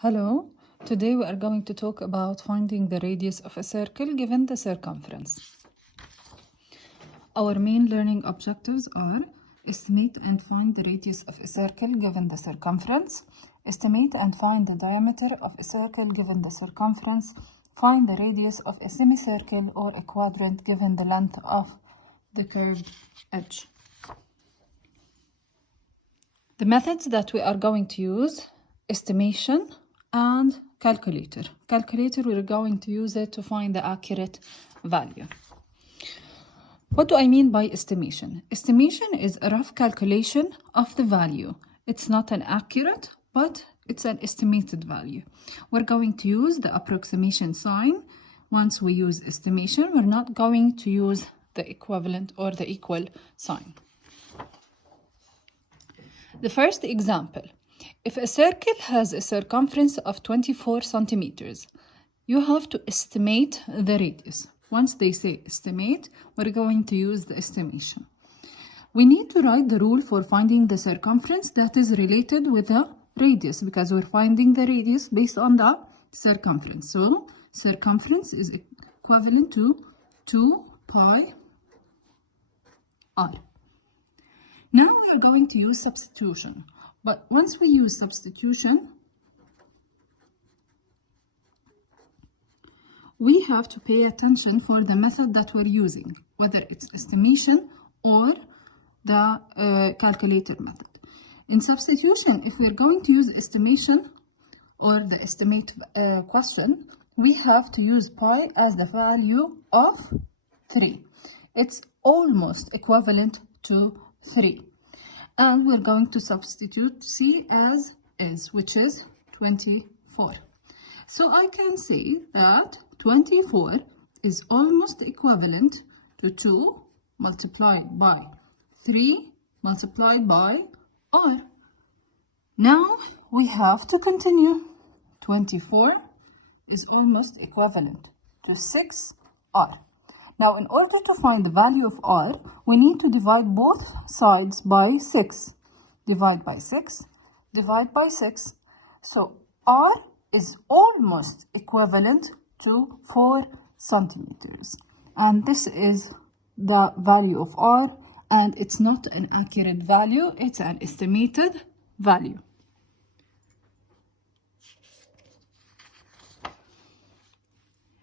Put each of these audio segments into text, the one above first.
Hello, today we are going to talk about finding the radius of a circle given the circumference. Our main learning objectives are estimate and find the radius of a circle given the circumference, estimate and find the diameter of a circle given the circumference, find the radius of a semicircle or a quadrant given the length of the curved edge. The methods that we are going to use: estimation and calculator. Calculator, we're going to use it to find the accurate value. What do I mean by estimation? Estimation is a rough calculation of the value. It's not an accurate, but it's an estimated value. We're going to use the approximation sign. Once we use estimation, we're not going to use the equivalent or the equal sign. The first example: if a circle has a circumference of 24 centimeters, you have to estimate the radius. Once they say estimate, we're going to use the estimation. We need to write the rule for finding the circumference that is related with the radius, because we're finding the radius based on the circumference. So circumference is equivalent to 2 pi r. Now we are going to use substitution. But once we use substitution, we have to pay attention for the method that we're using, whether it's estimation or the calculator method. In substitution, if we're going to use estimation or the estimate question, we have to use pi as the value of 3. It's almost equivalent to 3. And we're going to substitute C as is, which is 24. So I can say that 24 is almost equivalent to 2 multiplied by 3 multiplied by r. Now we have to continue. 24 is almost equivalent to 6r. Now, in order to find the value of r, we need to divide both sides by 6. Divide by 6, divide by 6. So, r is almost equivalent to 4 centimeters. And this is the value of r, and it's not an accurate value, it's an estimated value.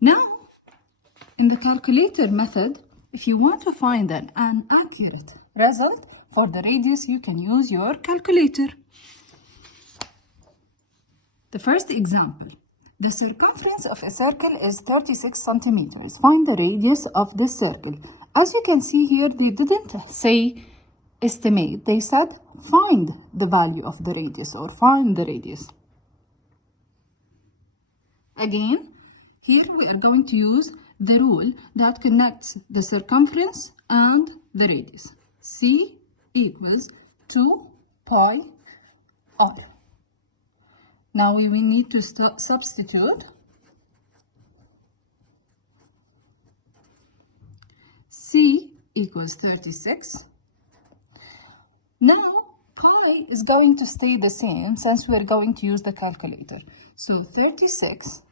Now, in the calculator method, if you want to find an accurate result for the radius, you can use your calculator. The first example: the circumference of a circle is 36 centimeters. Find the radius of this circle. As you can see here, they didn't say estimate. They said find the value of the radius or find the radius. Again, here we are going to use the rule that connects the circumference and the radius. C equals 2 pi r. Now we need to substitute. C equals 36. Now pi is going to stay the same since we're going to use the calculator. So 36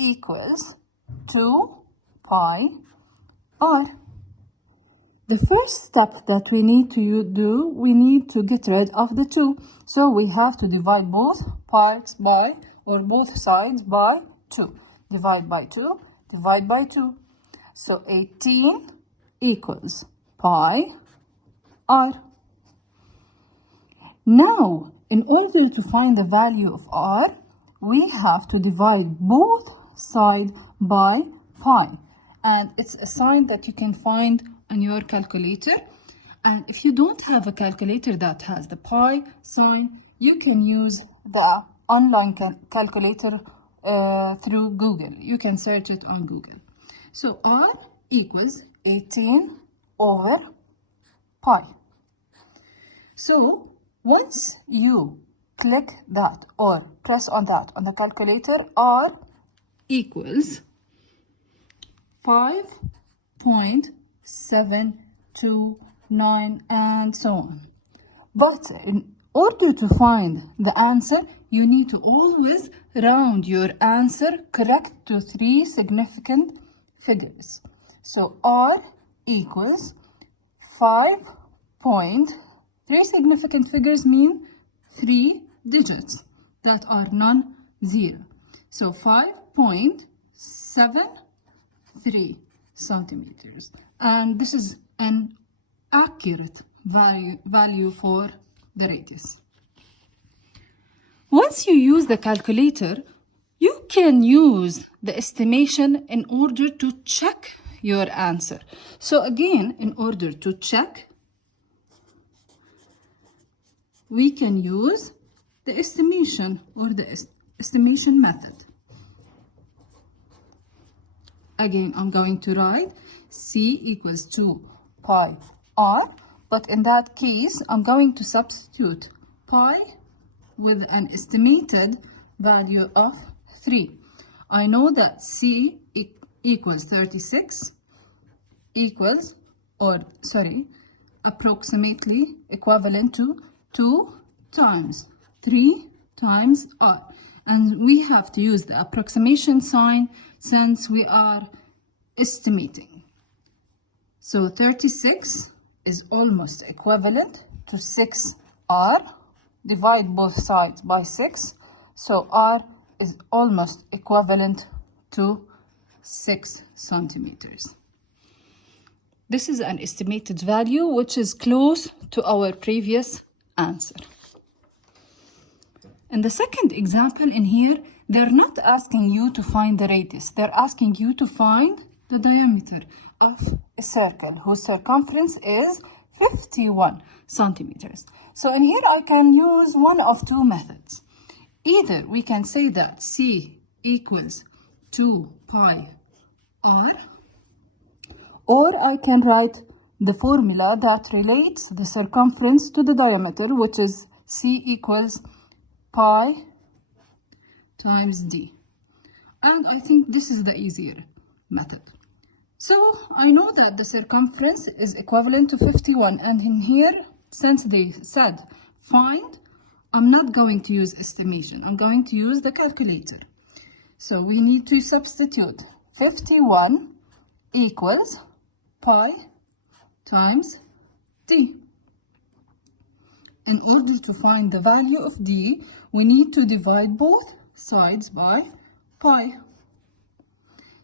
equals 2 pi r. The first step that we need to do, we need to get rid of the 2. So we have to divide both parts by, or both sides by 2. Divide by 2, divide by 2. So 18 equals pi r. Now, in order to find the value of r, we have to divide both sides by pi, and it's a sign that you can find on your calculator. And if you don't have a calculator that has the pi sign, you can use the online calculator through Google. You can search it on Google. So r equals 18 over pi. So once you click that or press on that on the calculator, r equals 5.729 and so on. But in order to find the answer, you need to always round your answer correct to 3 significant figures. So R equals 3 significant figures mean 3 digits that are non-zero. So 5.73 centimeters. And this is an accurate value for the radius. Once you use the calculator, you can use the estimation in order to check your answer. So again, in order to check, we can use the estimation or the estimation method. Again, I'm going to write C equals 2 pi r, but in that case, I'm going to substitute pi with an estimated value of 3. I know that C equals 36 approximately equivalent to 2 times 3 times r. And we have to use the approximation sign since we are estimating. So 36 is almost equivalent to 6r. Divide both sides by 6. So r is almost equivalent to 6 centimeters. This is an estimated value which is close to our previous answer. In the second example in here, they're not asking you to find the radius. They're asking you to find the diameter of a circle whose circumference is 51 centimeters. So in here I can use one of two methods. Either we can say that C equals 2 pi r, or I can write the formula that relates the circumference to the diameter, which is C equals pi times d. And I think this is the easier method. So I know that the circumference is equivalent to 51, and in here, since they said find, I'm not going to use estimation. I'm going to use the calculator. So we need to substitute 51 equals pi times d. In order to find the value of d, we need to divide both sides by pi.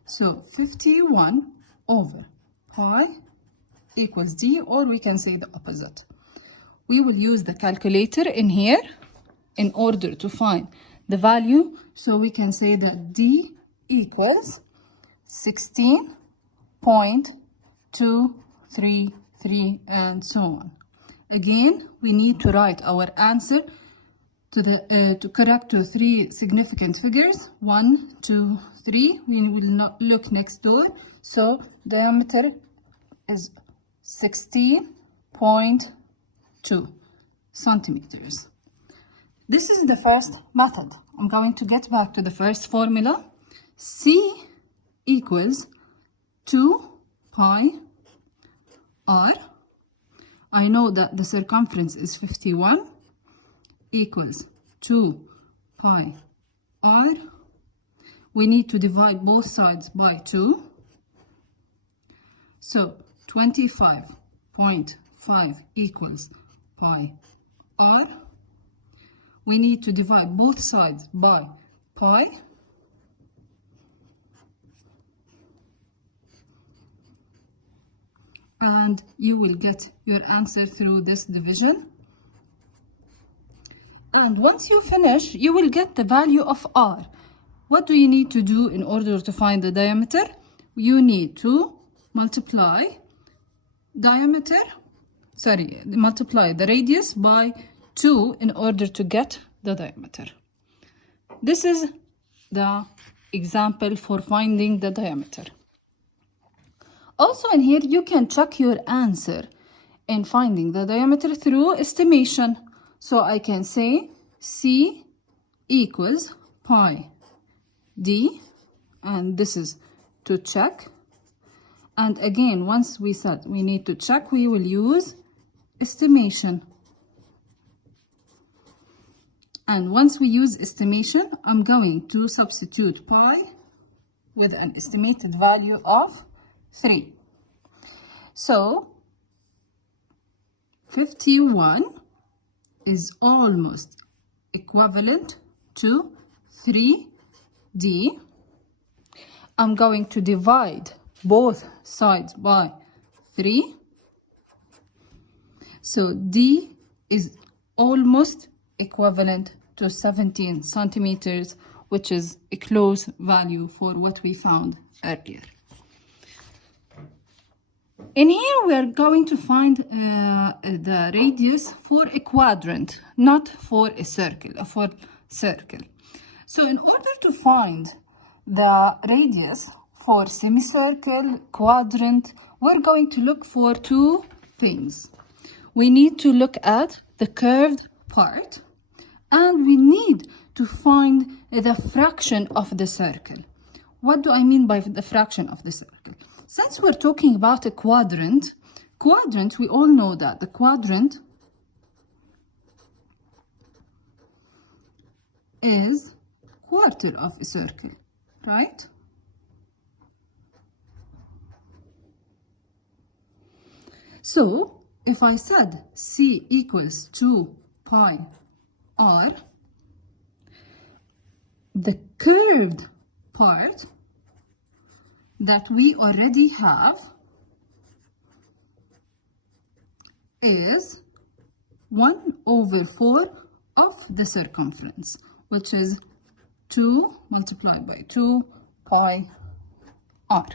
So 51 over pi equals d, or we can say the opposite. We will use the calculator in here in order to find the value. So we can say that d equals 16.233 and so on. Again, we need to write our answer to correct to 3 significant figures. 1, 2, 3. We will not look next door. So diameter is 16.2 centimeters. This is the first method. I'm going to get back to the first formula. C equals 2 pi r. I know that the circumference is 51 equals 2 pi r. We need to divide both sides by 2. So 25.5 equals pi r. We need to divide both sides by pi. And you will get your answer through this division. And once you finish, you will get the value of r. What do you need to do in order to find the diameter? You need to multiply the radius by 2 in order to get the diameter. This is the example for finding the diameter. Also in here, you can check your answer in finding the diameter through estimation. So I can say C equals pi d, and this is to check. And again, once we said we need to check, we will use estimation. And once we use estimation, I'm going to substitute pi with an estimated value of 3. So 51 is almost equivalent to 3D. I'm going to divide both sides by 3. So D is almost equivalent to 17 centimeters, which is a close value for what we found earlier. In here, we are going to find the radius for a quadrant, not for a circle, So in order to find the radius for semicircle, quadrant, we're going to look for two things. We need to look at the curved part, and we need to find the fraction of the circle. What do I mean by the fraction of the circle? Since we're talking about a quadrant, we all know that the quadrant is quarter of a circle, right? So if I said C equals 2 pi r, the curved part that we already have is 1/4 of the circumference, which is 2 multiplied by 2 pi r.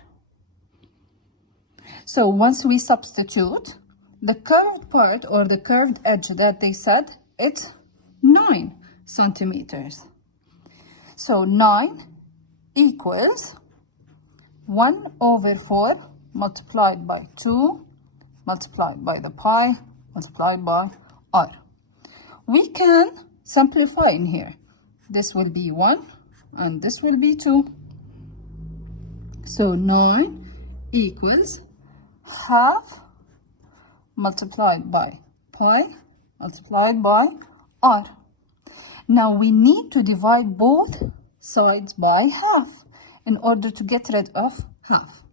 So once we substitute the curved part or the curved edge that they said, it's 9 centimeters. So 9 equals 1/4 multiplied by 2 multiplied by the pi multiplied by r. We can simplify in here. This will be 1 and this will be 2. So 9 equals half multiplied by pi multiplied by r. Now we need to divide both sides by half in order to get rid of half.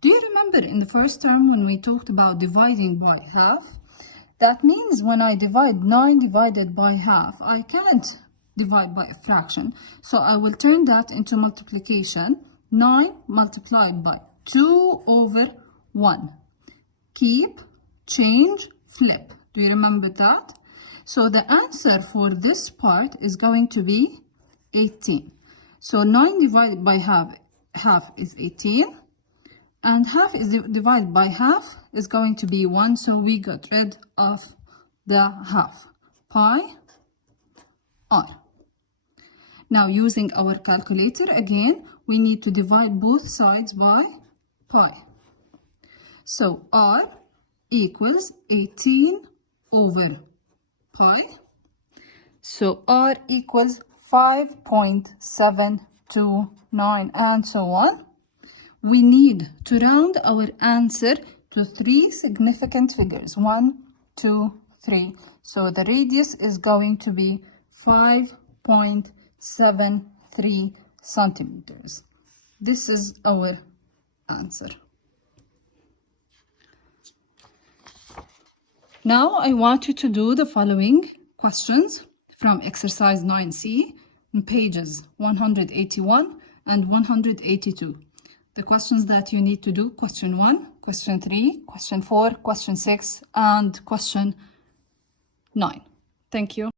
Do you remember in the first term when we talked about dividing by half? That means when I divide 9 divided by half, I can't divide by a fraction. So I will turn that into multiplication. 9 multiplied by 2/1. Keep, change, flip. Do you remember that? So the answer for this part is going to be 18. So 9 divided by half is 18. And half is divided by half is going to be 1. So we got rid of the half. Pi r. Now using our calculator again, we need to divide both sides by pi. So r equals 18/pi. So r equals 5.729 and so on. We need to round our answer to 3 significant figures. 1, 2, 3. So the radius is going to be 5.73 centimeters. This is our answer. Now I want you to do the following questions from exercise 9C in pages 181 and 182. The questions that you need to do: question 1, question 3, question 4, question 6, and question 9. Thank you.